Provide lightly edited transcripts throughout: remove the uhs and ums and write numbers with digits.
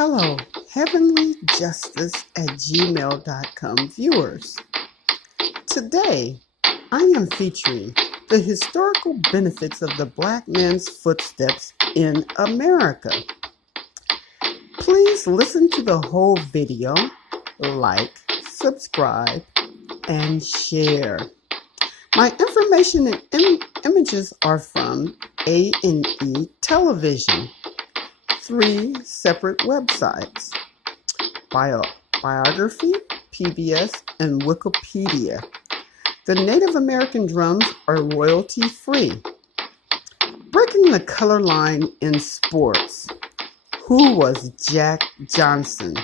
Hello, heavenlyjustice@gmail.com viewers. Today, I am featuring the historical benefits of the black man's footsteps in America. Please listen to the whole video, like, subscribe, and share. My information and images are from A&E Television. 3 separate websites: Biography, PBS, and Wikipedia. The Native American drums are royalty-free. Breaking the color line in sports. Who was JJohnson?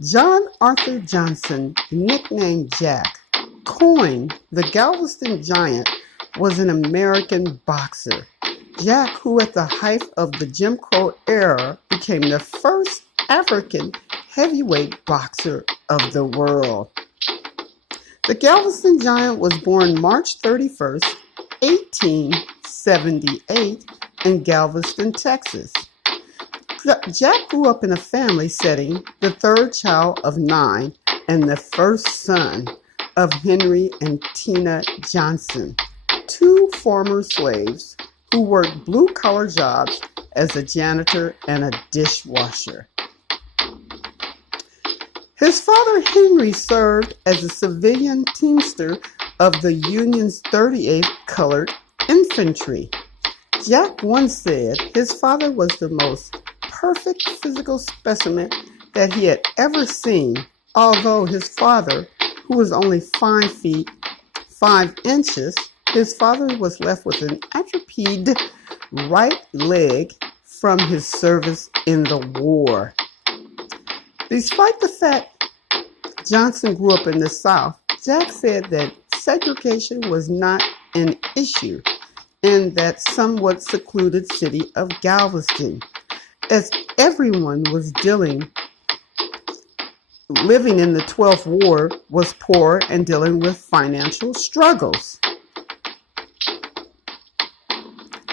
John Arthur Johnson, nicknamed Jack, coined the Galveston Giant, was an American boxer. Jack, who at the height of the Jim Crow era became the first African heavyweight boxer of the world. The Galveston Giant was born March 31st, 1878 in Galveston, Texas. Jack grew up in a family setting, the third child of 9 and the first son of Henry and Tina Johnson, 2 former slaves who worked blue-collar jobs as a janitor and a dishwasher. His father, Henry, served as a civilian teamster of the Union's 38th Colored Infantry. Jack once said his father was the most perfect physical specimen that he had ever seen, although his father, who was only 5 feet 5 inches, his father was left with an atrophied right leg from his service in the war. Despite the fact Johnson grew up in the South, Jack said that segregation was not an issue in that somewhat secluded city of Galveston, as everyone was living in the 12th Ward was poor and dealing with financial struggles.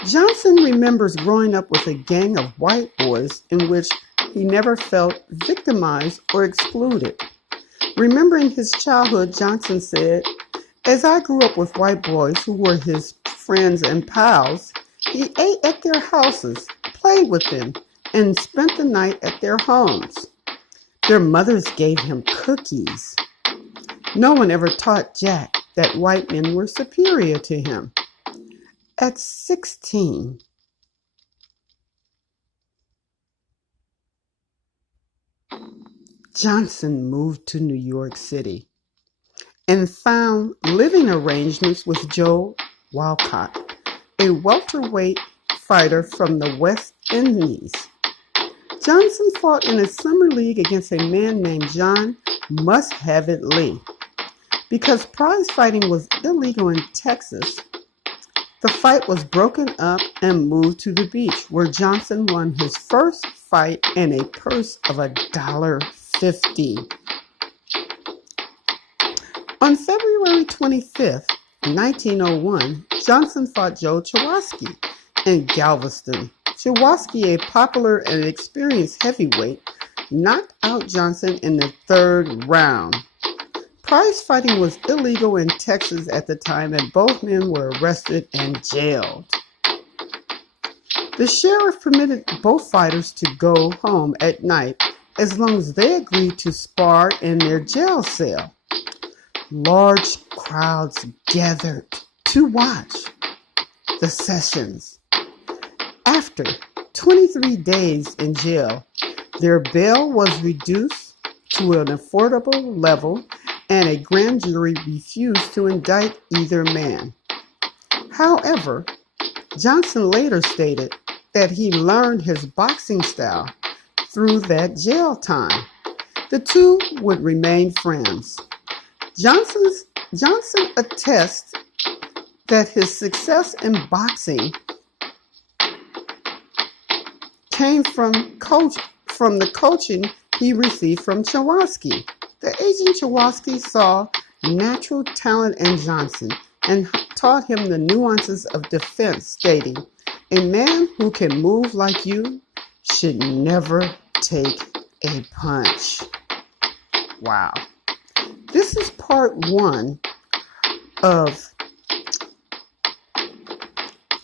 Johnson remembers growing up with a gang of white boys in which he never felt victimized or excluded. Remembering his childhood, Johnson said, "As I grew up with white boys who were his friends and pals, he ate at their houses, played with them, and spent the night at their homes. Their mothers gave him cookies. No one ever taught Jack that white men were superior to him." At 16, Johnson moved to New York City and found living arrangements with Joe Walcott, a welterweight fighter from the West Indies. Johnson fought in a summer league against a man named John Must-Have-It Lee. Because prize fighting was illegal in Texas, the fight was broken up and moved to the beach, where Johnson won his first fight and a purse of $1.50. On February 25th, 1901, Johnson fought Joe Chawaski in Galveston. Chawaski, a popular and experienced heavyweight, knocked out Johnson in the 3rd round. Prize fighting was illegal in Texas at the time, and both men were arrested and jailed. The sheriff permitted both fighters to go home at night as long as they agreed to spar in their jail cell. Large crowds gathered to watch the sessions. After 23 days in jail, their bail was reduced to an affordable level, and a grand jury refused to indict either man. However, Johnson later stated that he learned his boxing style through that jail time. The two would remain friends. Johnson attests that his success in boxing came from the coaching he received from Chawaski. The agent Chawaski saw natural talent in Johnson and taught him the nuances of defense, stating, "A man who can move like you should never take a punch. Wow. This is part 1 of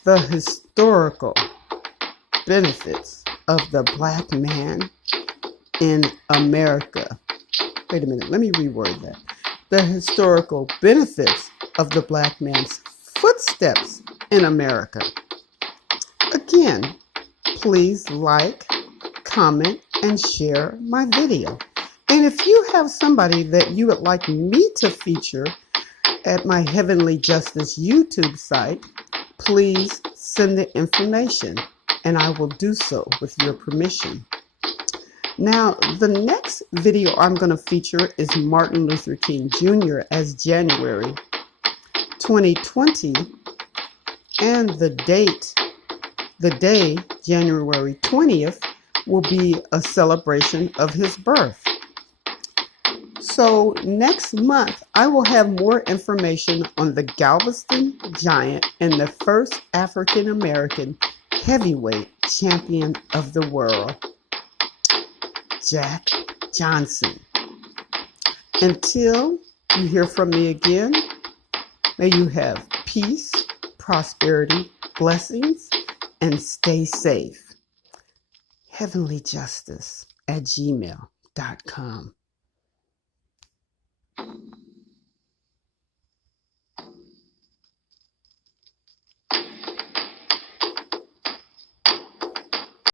the historical benefits of the black man in America. Wait a minute, let me reword that. The historical benefits of the black man's footsteps in America. Again, please like, comment, and share my video. And if you have somebody that you would like me to feature at my Heavenly Justice YouTube site, please send the information and I will do so with your permission. Now, the next video I'm going to feature is Martin Luther King Jr. as January 2020, and the day, January 20th, will be a celebration of his birth. So next month, I will have more information on the Galveston Giant and the first African American heavyweight champion of the world, JJohnson. Until you hear from me again, may you have peace, prosperity, blessings, and stay safe. heavenlyjustice@gmail.com.